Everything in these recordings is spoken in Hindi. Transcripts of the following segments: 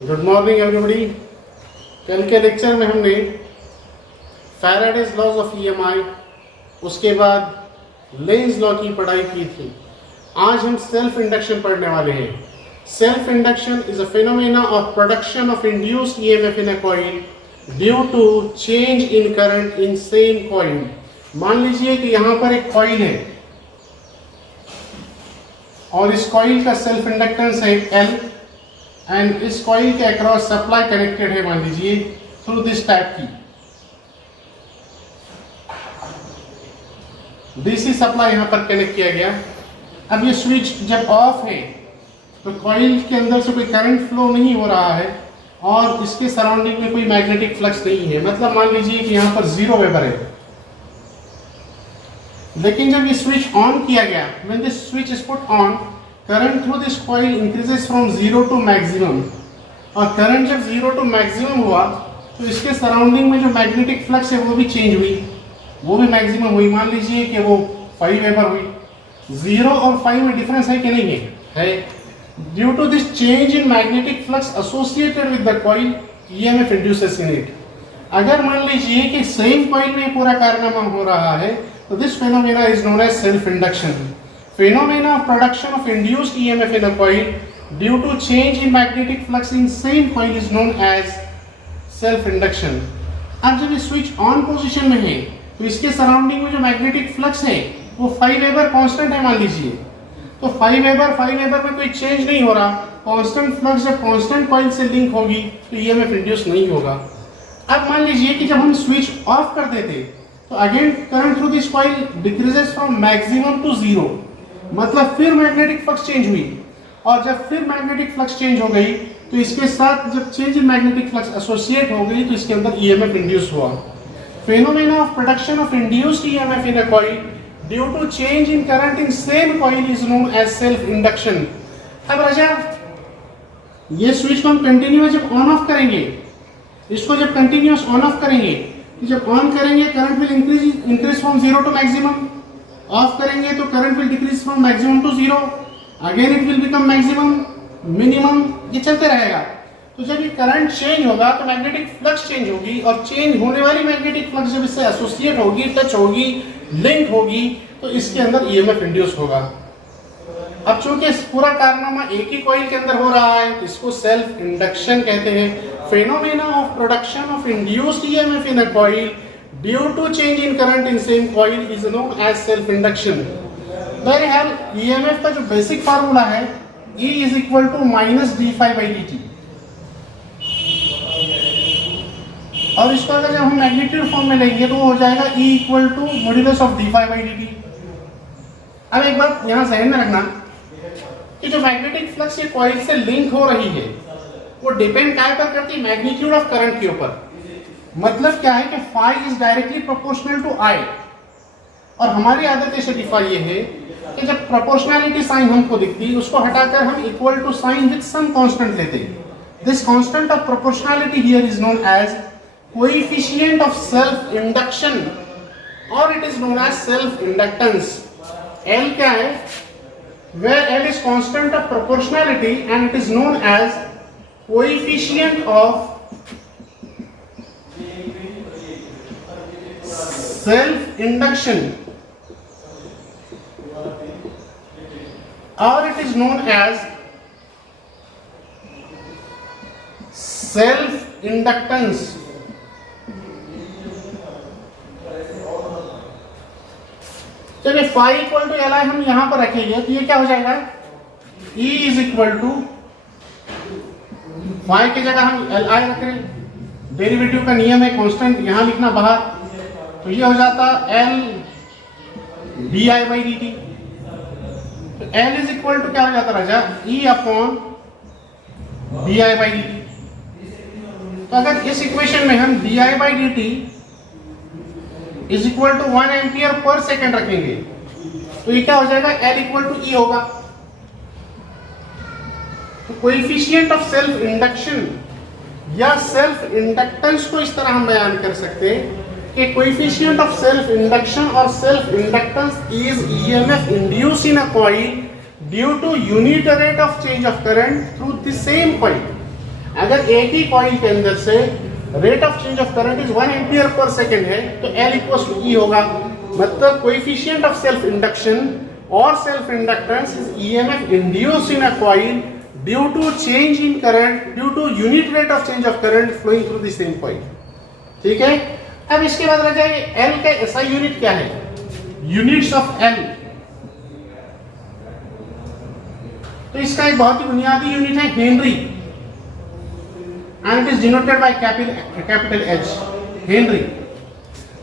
Good morning everybody. कल के लेक्चर में हमने फैराडेज लॉज ऑफ ईएमआई, उसके बाद लेंज लॉ की पढ़ाई की थी। आज हम सेल्फ इंडक्शन पढ़ने वाले हैं। Self induction is a phenomena of production of induced EMF in a coil due to change in current in same coil. मान लीजिए कि यहाँ पर एक कॉइल है और इस कॉइल का सेल्फ इंडक्टेंस है L एंड इस कॉइल के अक्रॉस सप्लाई कनेक्टेड है, मान लीजिए थ्रू दिस टाइप की डीसी सप्लाई यहां पर कनेक्ट किया गया। अब ये स्विच जब ऑफ है तो कॉइल के अंदर से कोई करंट फ्लो नहीं हो रहा है और इसके सराउंडिंग में कोई मैग्नेटिक फ्लक्स नहीं है। मतलब मान लीजिए कि यहां पर 0 वेबर है। लेकिन जब ये स्विच ऑन किया गया, when this switch is put on, current through this coil increases from 0 to maximum. और करंट जब 0 टू मैक्सिमम हुआ तो इसके सराउंडिंग में जो मैग्नेटिक फ्लक्स है वो भी चेंज हुई, वो भी मैक्सिमम हुई। मान लीजिए कि वो 5 वेबर हुई। 0 और 5 में डिफरेंस है कि नहीं है? Due to this change in magnetic flux associated with the coil, EMF induces in it. अगर मान लीजिए कि सेम कॉइल में पूरा कारनामा हो रहा है तो this phenomena is known as self induction. Phenomena of production of induced EMF in a coil due to change in magnetic flux in same coil is known as self-induction. अब जब ये स्विच ऑन पोजीशन में है तो इसके सराउंडिंग में जो मैग्नेटिक फ्लक्स है वो 5 वेबर कांस्टेंट है, मान लीजिए। तो 5 वेबर में कोई चेंज नहीं हो रहा। कांस्टेंट फ्लक्स जब कांस्टेंट कॉइल से लिंक होगी तो EMF इंड्यूस नहीं होगा। अब मान लीजिए कि जब हम स्विच ऑफ कर देते तो again current through this coil decreases from maximum to 0। मतलब फिर मैग्नेटिक फ्लक्स चेंज हुई और जब फिर मैग्नेटिक फ्लक्स चेंज हो गई तो इसके साथ जब change in magnetic flux associate हो गई तो इसके अंदर ईएमएफ इंड्यूस हुआ। Phenomena of production of induced EMF in a coil due to change in current in same coil is known as self induction. अब राजा, ये स्विच को हम कंटिन्यूअस जब ऑन ऑफ करेंगे, इसको जब कंटिन्यूअस ऑन ऑफ करेंगे, जब ऑन करेंगे current will increase from 0 to maximum. Off करेंगे तो current will decrease from maximum to 0, again it will become maximum, minimum, ये चलते रहेगा। तो जब ये करंट चेंज होगा तो मैग्नेटिक फ्लक्स चेंज होगी और चेंज होने वाली मैग्नेटिक फ्लक्स जब इससे एसोसिएट होगी, टच होगी, लिंक होगी तो इसके अंदर ईएमएफ इंड्यूस होगा। अब चूंकि पूरा कारनामा एक ही कॉइल के अंदर हो रहा है, इसको सेल्फ इंडक्शन कहते हैं। Phenomena of production of induced EMF in a coil due to change in current in same coil is known as self induction. बहरहाल EMF का जो बेसिक फार्मूला है E is equal to minus d phi by dt। और इसको अगर जब हम मैग्नीट्यूड फॉर्म में लेंगे तो वो हो जाएगा E equal to modulus of d phi by dt। अब एक बात यहाँ ध्यान में रखना कि जो मैग्नेटिक फ्लक्स ये कॉइल से लिंक हो रही है वो डिपेंड क्या पर करती है? मैग्नीट्यूड ऑफ करंट के ऊपर। मतलब क्या है कि phi is directly proportional to I। और हमारी आदत शरीफा ये है कि जब प्रोपोर्शनैलिटी साइन हमको दिखती है उसको हटाकर हम equal to sign with some constant लेते हैं। This constant of proportionality here is known as coefficient of self induction और it is known as self inductance. L क्या है? where L is constant of proportionality and it is known as coefficient of self induction or it is known as self inductance। चलिए phi इक्वल टू Li हम यहां पर रखेंगे तो ये क्या हो जाएगा? E is equal to phi की जगह हम Li रख रहे हैं। डेरिवेटिव का नियम है कांस्टेंट यहां लिखना बाहर, तो ये हो जाता L di by dt। तो L इज इक्वल टू क्या हो जाता राजा? E upon di by dt। तो अगर इस इक्वेशन में हम di by dt is equal to 1 ampere per second रखेंगे तो ये क्या हो जाएगा? L इक्वल टू E होगा। तो कोएफिशिएंट ऑफ सेल्फ इंडक्शन या सेल्फ इंडक्टेंस को इस तरह हम बयान कर सकते हैं कि coefficient of self induction or self inductance is EMF induced in a coil due to unit rate of change of current through the same coil। अगर एक ही कॉइल के अंदर से rate of change of current is 1 ampere per second है तो L इक्वल्स टू E होगा, मतलब कोएफिशिएंट ऑफ सेल्फ इंडक्शन और self inductance is EMF induced in a coil due to change in current due to unit rate of change of current flowing through the same coil. ठीक है, अब इसके बाद रह जाए L का SI यूनिट क्या है, यूनिट्स ऑफ L। तो इसका एक बहुत ही बुनियादी यूनिट है Henry and it is denoted by capital H, Henry.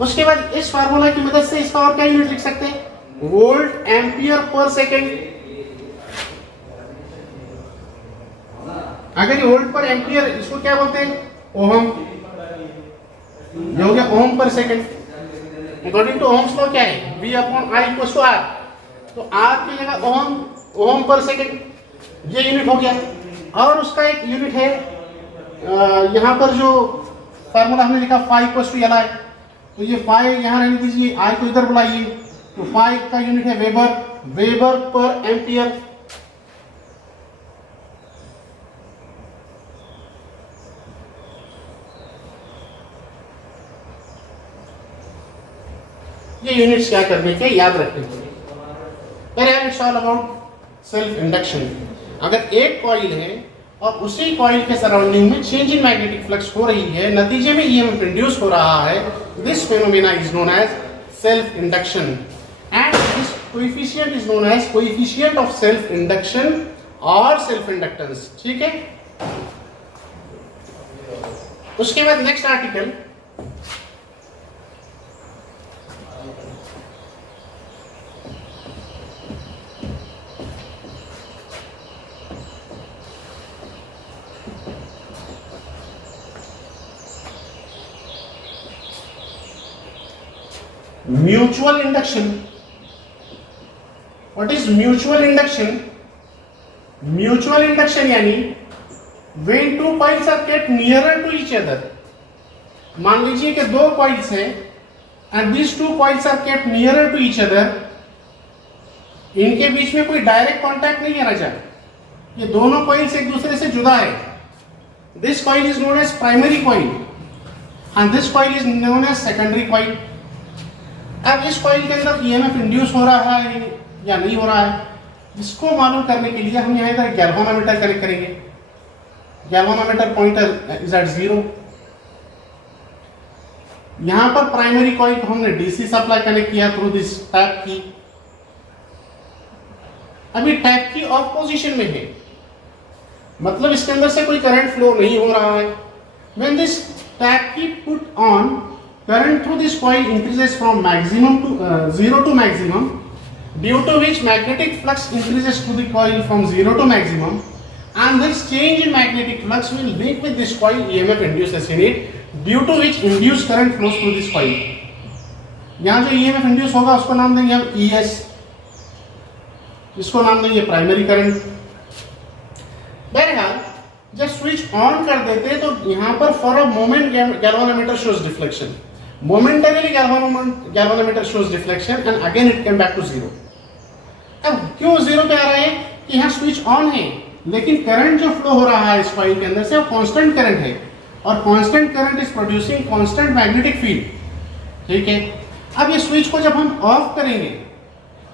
उसके बाद इस फार्मूला की मदद से इसका और क्या यूनिट लिख सकते हैं, वोल्ट एम्पियर पर सेकेंड। अगर ये वोल्ट पर एम्पियर, इसको क्या बोलते हैं, ओहम। ये हो गया ohm per second. According to Ohm's law क्या है, V upon I equals to R। तो R की जगह ओम पर सेकेंड, ये यूनिट हो गया। और उसका एक यूनिट है यहाँ पर जो फार्मूला हमने लिखा फाई इक्वल्स टू Li, तो ये फाई यहाँ रहने दीजिए, I को इधर बुलाइए, तो फाई का यूनिट है वेबर, वेबर पर एम्पियर। ये यूनिट्स क्या करने के, याद रखने के। It's all about self induction. अगर एक कॉइल है और उसी कॉइल के सराउंडिंग में चेंज इन मैग्नेटिक फ्लक्स हो रही है, नतीजे में EMF इंड्यूस हो रहा है, this phenomena is known as self induction and this coefficient is known as coefficient of self induction और सेल्फ इंडक्टेंस। ठीक है, उसके बाद next article mutual induction. What is mutual induction? Mutual induction यानी when two coils are kept nearer to each other. मान लीजिए कि दो coils हैं and these two coils are kept nearer to each other. इनके बीच में कोई डायरेक्ट कांटेक्ट नहीं है राजा, ये दोनों coils एक दूसरे से जुदा है। This coil is known as primary coil and this coil is known as secondary coil. अब इस कॉइल के अंदर EMF इंड्यूस हो रहा है या नहीं हो रहा है, इसको मालूम करने के लिए हम यहाँ इधर गैल्वानोमीटर कनेक्ट करेंगे। Galvanometer pointer is at 0। यहाँ पर प्राइमरी कॉइल को हमने DC सप्लाई कनेक्ट किया थ्रू दिस टैप की। अभी टैप की ऑफ पोजीशन में है, मतलब इसके अंदर से कोई करंट फ्लो नहीं हो रहा है। When this tap key put on, current through this coil increases from maximum to 0 to maximum, due to which magnetic flux increases to the coil from 0 to maximum, and this change in magnetic flux will link with this coil EMF induces in it, due to which induced current flows through this coil. यहाँ जो EMF इंड्यूस होगा उसको नाम देंगे हम ES, इसको नाम देंगे प्राइमरी करंट। बहरहाल जब स्विच ऑन कर देते तो यहाँ पर for a moment galvanometer shows deflection, momentarily galvanometer shows deflection and again it came back to 0. अब क्यों 0 पे आ रहा है कि यहाँ स्विच ऑन है लेकिन करंट जो फ्लो हो रहा है इस कॉइल के अंदर से वो कांस्टेंट करंट है और constant current is producing constant magnetic field. ठीक है, अब ये स्विच को जब हम ऑफ करेंगे,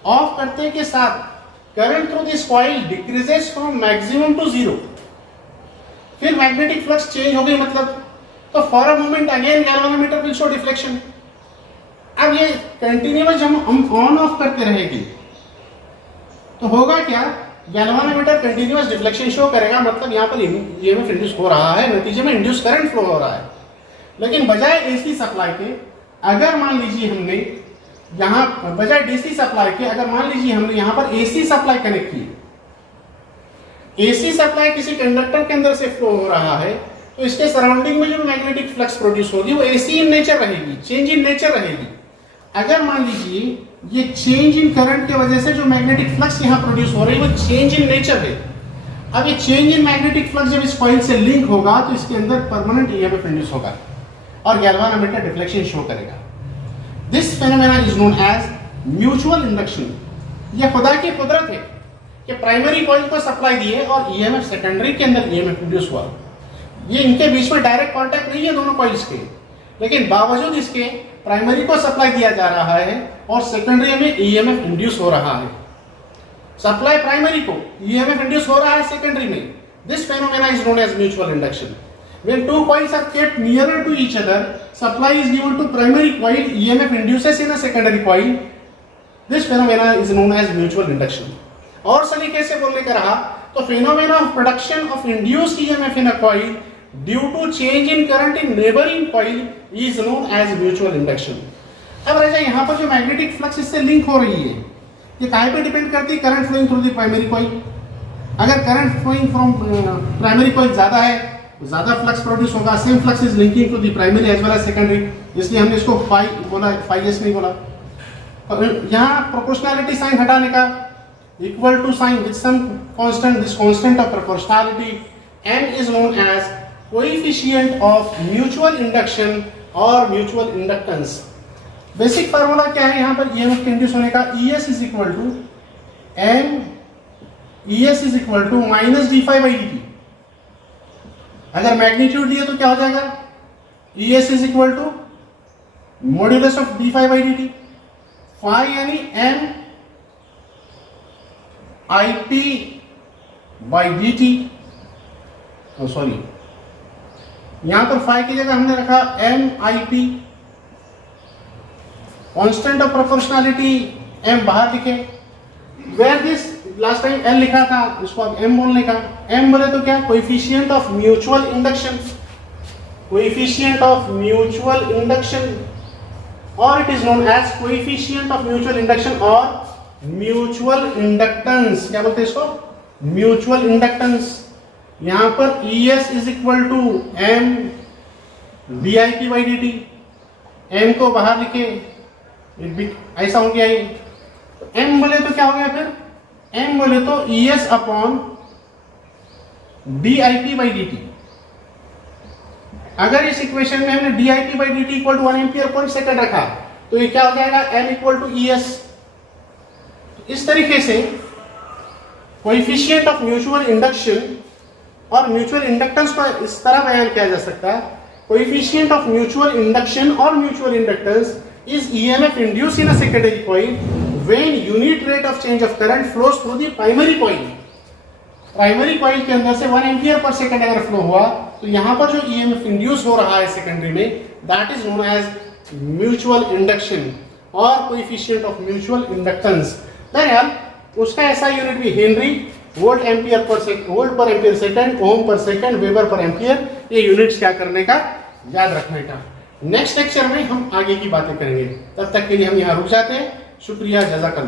ऑफ करते के साथ current through this coil decreases from maximum to 0, फिर मैग्नेटिक फ्लक्स चेंज हो गई, मतलब तो for a moment again galvanometer will show deflection. अब ये कंटिन्यूअस हम ऑन ऑफ करते रहेंगे तो होगा क्या, गैल्वानोमीटर कंटिन्यूअस डिफ्लेक्शन शो करेगा, मतलब यहाँ पर EMF इंड्यूस हो रहा है, नतीजे में इंड्यूस करंट फ्लो हो रहा है। लेकिन बजाय AC सप्लाई के, अगर मान लीजिए हमने यहाँ बजाय DC सप्लाई के, अगर मान लीजिए हमने यहाँ पर AC सप्लाई कनेक्ट की, AC सप्लाई किसी कंडक्टर के अंदर से फ्लो हो रहा है तो इसके सराउंडिंग में जो मैग्नेटिक फ्लक्स प्रोड्यूस होगी वो AC इन नेचर रहेगी, चेंज इन नेचर रहेगी। अगर मान लीजिए ये चेंज इन करंट के वजह से जो मैग्नेटिक फ्लक्स यहाँ प्रोड्यूस हो रही है वो चेंज इन नेचर है। अब ये चेंज इन मैग्नेटिक फ्लक्स जब इस कॉइल से लिंक होगा तो इसके अंदर परमानेंट EMF इंड्यूस होगा और गैल्वानोमीटर डिफ्लेक्शन शो करेगा। This phenomena is known as mutual induction. यह खुदा की कुदरत है कि प्राइमरी कॉइल को सप्लाई दिए और EMF सेकेंडरी के अंदर EMF इंड्यूस हुआ। ये इनके बीच में डायरेक्ट कांटेक्ट नहीं है दोनों कॉइल्स के, लेकिन बावजूद इसके प्राइमरी को सप्लाई दिया जा रहा है और सेकेंडरी में ईएमएफ इंड्यूस हो रहा है। सप्लाई प्राइमरी को, ईएमएफ इंड्यूस हो रहा है सेकेंडरी में। This phenomena is known as mutual induction. When two coils are kept nearer to each other, supply is given to primary coil, EMF induces in a secondary coil. This phenomena is known as mutual induction. और सलीके से बोलने का रहा तो phenomena of production of induced EMF in a coil due to change in current in neighboring coil is known as mutual induction. अब राजा यहाँ पर जो मैग्नेटिक फ्लक्स इससे लिंक हो रही है, ये काहे पे डिपेंड करती है? Current flowing through the primary coil. अगर current flowing from primary coil ज्यादा है, ज्यादा फ्लक्स प्रोड्यूस होगा। Same flux is linking to the primary as well as secondary, इसलिए हमने इसको फाई बोला, फाई एस नहीं बोला। यहाँ प्रोपोर्शनैलिटी साइन हटाने का, equal to sign with some constant, this constant of proportionality M is known as coefficient of mutual induction और म्यूचुअल इंडक्टेंस। बेसिक फार्मूला क्या है यहाँ पर ईएमएफ इंड्यूस होने का? ES is equal to M, ES is equal to minus d∅dt। अगर मैग्नीट्यूड दिए तो क्या हो जाएगा? ES is equal to modulus of d∅dt, phi यानी m IP by dt। Sorry, यहां पर फाई की जगह हमने रखा m IP। Constant of proportionality m बाहर लिखे, where this last time L लिखा था, इसको अब M बोलने का। M बोले तो क्या? Coefficient of mutual induction, coefficient of mutual induction, और it is known as coefficient of mutual induction और म्यूचुअल इंडक्टेंस। क्या बोलते हैं इसको? Mutual inductance. यहां पर ES is equal to M dIP by dt। M को बाहर लिखे, ऐसा हो गया ये। M बोले तो क्या हो गया फिर? M बोले तो ES upon dIP by dt। अगर इस इक्वेशन में हमने dIP by dt equal to 1 ampere per second रखा तो ये क्या हो जाएगा? M equal to ES। इस तरीके से कोएफिशिएंट ऑफ म्यूचुअल इंडक्शन और म्यूचुअल इंडक्टेंस को इस तरह बयान किया जा सकता है, कोएफिशिएंट ऑफ म्यूचुअल इंडक्शन और mutual inductance is EMF induced in a secondary coil when unit rate of change of current flows through the primary coil. Primary coil के अंदर से 1 एम्पियर पर सेकंड अगर फ्लो हुआ तो यहाँ पर जो EMF इंड्यूस हो रहा है सेकेंडरी में, that is known as mutual induction और कोएफिशिएंट ऑफ म्यूचुअल इंडक्टेंस। बहरहाल उसका ऐसा यूनिट भी henry, volt ampere per second, volt per ampere second, ohm per second, weber per ampere, ये यूनिट्स क्या करने का, याद रखने का। नेक्स्ट लेक्चर में हम आगे की बातें करेंगे, तब तक के लिए हम यहाँ रुक जाते हैं। शुक्रिया, जज़ाकल्लाह।